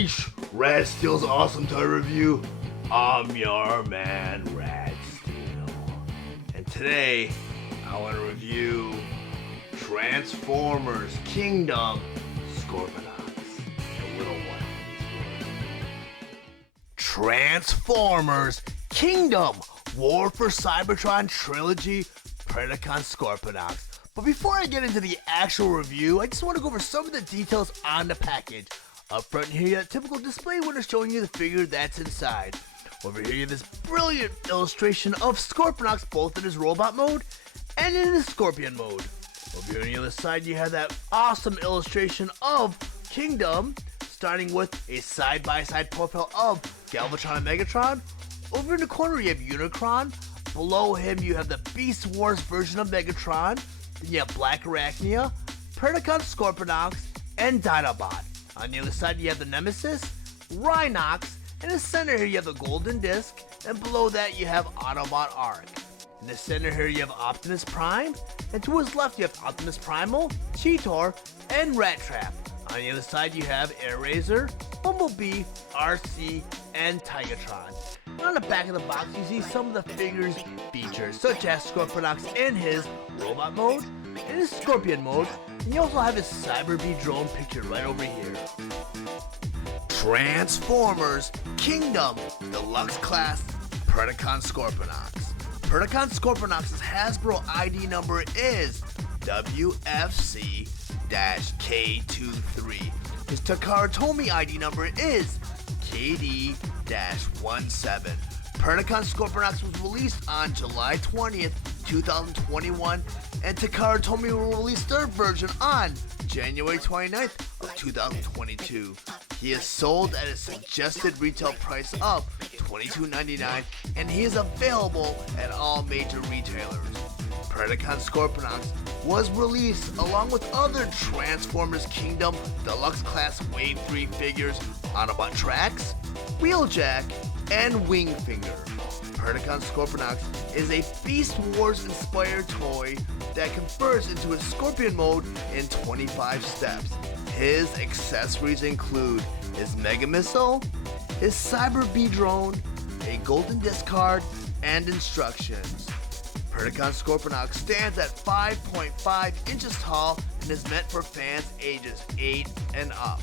reached Rad Steele's awesome toy review. I'm your man, Rad Steele. And today, I want to review Transformers Kingdom Scorponok. The little one. Transformers Kingdom War for Cybertron Trilogy Predacon Scorponok. But before I get into the actual review, I just want to go over some of the details on the package. Up front here, you have a typical display window showing you the figure that's inside. Over here, you have this brilliant illustration of Scorponok, both in his robot mode and in his scorpion mode. Over here on the other side, you have that awesome illustration of Kingdom, starting with a side-by-side profile of Galvatron and Megatron. Over in the corner, you have Unicron. Below him, you have the Beast Wars version of Megatron. Then you have Black Arachnia, Predacon Scorponok, and Dinobot. On the other side, you have the Nemesis, Rhinox. In the center here, you have the Golden Disc. And below that, you have Autobot Arc. In the center here, you have Optimus Prime. And to his left, you have Optimus Primal, Cheetor, and Rat Trap. On the other side, you have Airazor, Bumblebee, RC, and Tigatron. On the back of the box, you see some of the figures featured, such as Scorponok in his robot mode, in his scorpion mode, and you also have his Cyber Bee drone pictured right over here. Transformers Kingdom Deluxe Class Predacon Scorponok. Predacon Scorponok's Hasbro ID number is WFC-K23. His Takara Tomy ID number is KD-17. Predacon Scorponok was released on July 20th, 2021, and Takara Tomy will release their version on January 29th of 2022. He is sold at a suggested retail price of $22.99, and he is available at all major retailers. Predacon Scorponok was released along with other Transformers Kingdom Deluxe Class Wave 3 figures, Autobot Trax, Wheeljack, and Wingfinger. Predacon Scorponok is a Beast Wars inspired toy that converts into his Scorpion mode in 25 steps. His accessories include his Mega Missile, his Cyber Bee drone, a Golden Disc card, and instructions. Predacon Scorponok stands at 5.5 inches tall and is meant for fans ages 8 and up.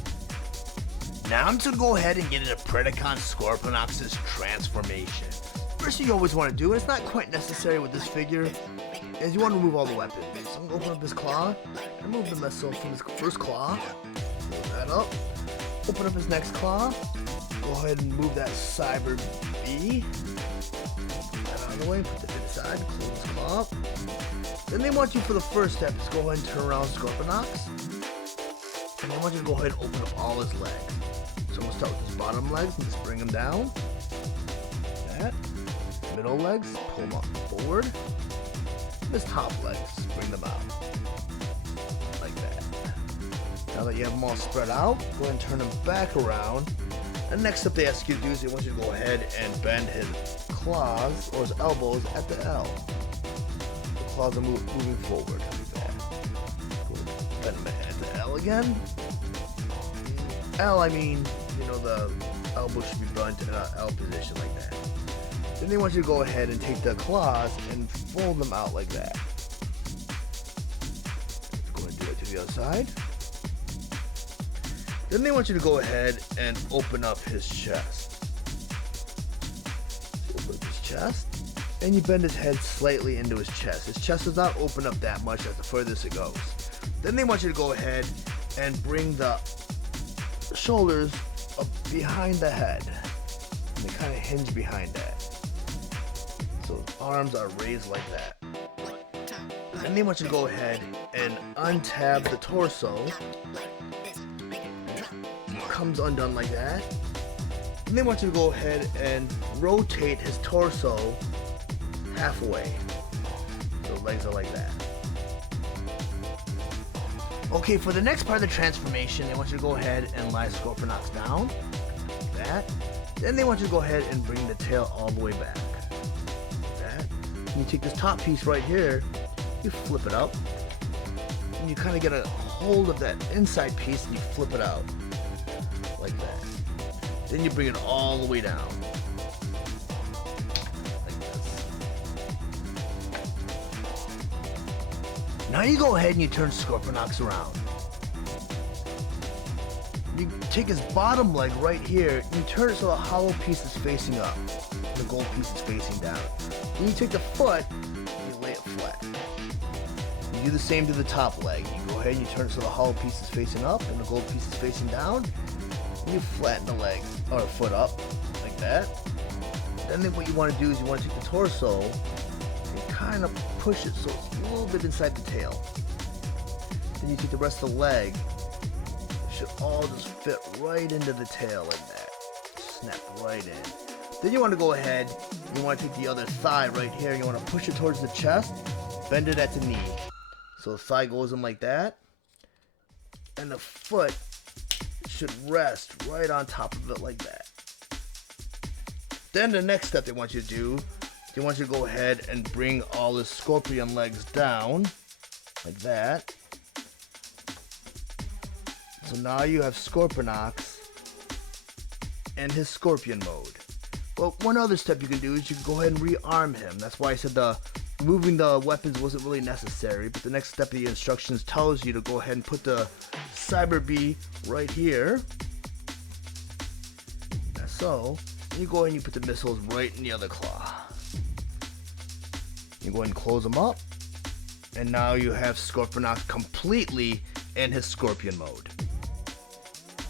Now I'm going to go ahead and get into Predacon Scorponok's transformation. First thing you always want to do, and it's not quite necessary with this figure, is you want to remove all the weapons. So I'm going to open up his claw, remove the missile from his first claw, pull that up, open up his next claw, go ahead and move that Cyber Bee, put that out of the way, put that to the side, close his claw up. Then they want you for the first step is go ahead and turn around Scorponok, and they want you to go ahead and open up all his legs. So I'm going to start with his bottom legs and just bring them down, like that. Middle legs, pull them up forward. His top legs, bring them out. Like that. Now that you have them all spread out, go ahead and turn them back around. And next up they ask you to do is they want you to go ahead and bend his claws or his elbows at the L. The claws are moving forward. Like that. Bend them at the L again. L, I mean, the elbow should be bent in an L position like that. Then they want you to go ahead and take the claws and fold them out like that. Go ahead and do it to the other side. Then they want you to go ahead and open up his chest. Open up his chest. And you bend his head slightly into his chest. His chest does not open up that much as the furthest it goes. Then they want you to go ahead and bring the shoulders up behind the head. And they kind of hinge behind that. So arms are raised like that. Then they want you to go ahead and untab the torso. It comes undone like that. And they want you to go ahead and rotate his torso halfway. So the legs are like that. Okay, for the next part of the transformation, they want you to go ahead and lie Scorponok down. Like that. Then they want you to go ahead and bring the tail all the way back. You take this top piece right here, you flip it up, and you kind of get a hold of that inside piece and you flip it out like that. Then you bring it all the way down. Like this. Now you go ahead and you turn Scorponok around. You take his bottom leg right here, and you turn it so the hollow piece is facing up, and the gold piece is facing down. Then you take the foot, and you lay it flat. You do the same to the top leg. You go ahead and you turn it so the hollow piece is facing up, and the gold piece is facing down. And you flatten the leg, or foot up, like that. Then what you want to do is you want to take the torso, and kind of push it so it's a little bit inside the tail. Then you take the rest of the leg, should all just fit right into the tail like that. Snap right in. Then you want to go ahead, you want to take the other thigh right here, you want to push it towards the chest, bend it at the knee. So the thigh goes in like that, and the foot should rest right on top of it like that. Then the next step they want you to do, they want you to go ahead and bring all the scorpion legs down, like that. So now you have Scorponok and his scorpion mode. But one other step you can do is you can go ahead and rearm him. That's why I said removing the weapons wasn't really necessary. But the next step of the instructions tells you to go ahead and put the Cyber Bee right here. So, and you go ahead and you put the missiles right in the other claw. You go ahead and close them up. And now you have Scorponok completely in his scorpion mode.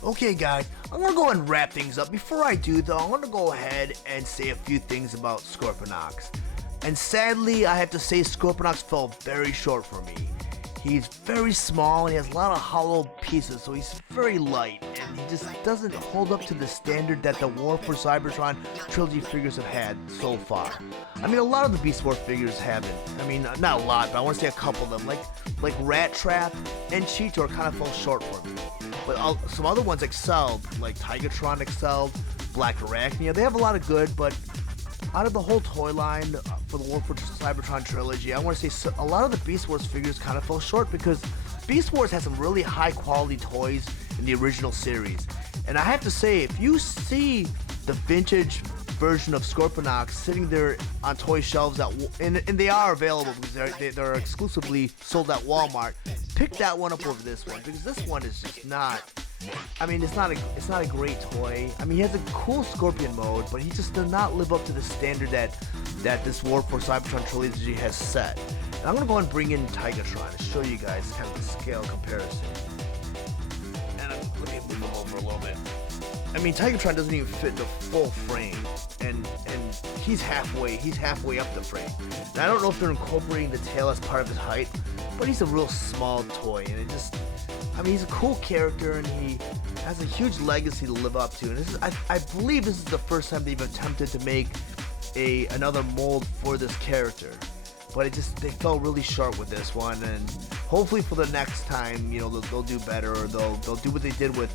Okay guys, I'm going to go and wrap things up. Before I do though, I'm going to go ahead and say a few things about Scorponok. And sadly, I have to say Scorponok fell very short for me. He's very small and he has a lot of hollow pieces, so he's very light. And he just doesn't hold up to the standard that the War for Cybertron trilogy figures have had so far. I mean, a lot of the Beast Wars figures haven't. I mean, not a lot, but I want to say a couple of them. Like Rat Trap and Cheetor kind of fell short for me. But some other ones excelled, like Tigatron excelled, Black Arachnia. They have a lot of good, but out of the whole toy line for the War for Cybertron trilogy, I want to say a lot of the Beast Wars figures kind of fell short because Beast Wars has some really high quality toys in the original series. And I have to say, if you see the vintage version of Scorponok sitting there on toy shelves and they are available because they're exclusively sold at Walmart, pick that one up over this one because this one is just not. I mean, it's not a great toy. I mean, he has a cool scorpion mode, but he just does not live up to the standard that this War for Cybertron trilogy has set. And I'm gonna go and bring in Tigatron to show you guys kind of the scale comparison. And let me move him over a little bit. I mean, Tigatron doesn't even fit the full frame, and he's halfway up the frame. And I don't know if they're incorporating the tail as part of his height, but he's a real small toy, and it just, I mean, he's a cool character, and he has a huge legacy to live up to. And this is, I believe this is the first time they've attempted to make another mold for this character. But they fell really short with this one, and hopefully for the next time, you know, they'll do better, or they'll do what they did with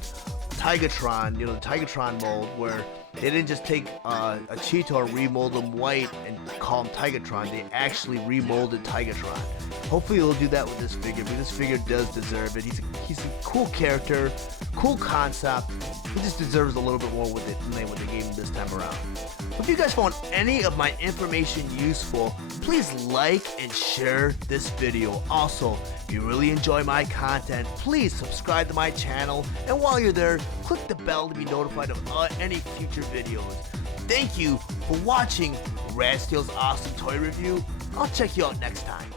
Tigatron, you know, the Tigatron mold, where they didn't just take a Cheetor, remold him white, and call him Tigatron. They actually remolded Tigatron. Hopefully they'll do that with this figure, because this figure does deserve it. He's a cool character, cool concept. He just deserves a little bit more with it than what they gave him this time around. If you guys found any of my information useful, please like and share this video. Also, if you really enjoy my content, please subscribe to my channel, and while you're there, click the bell to be notified of any future videos. Thank you for watching Steele's awesome toy review. I'll check you out next time.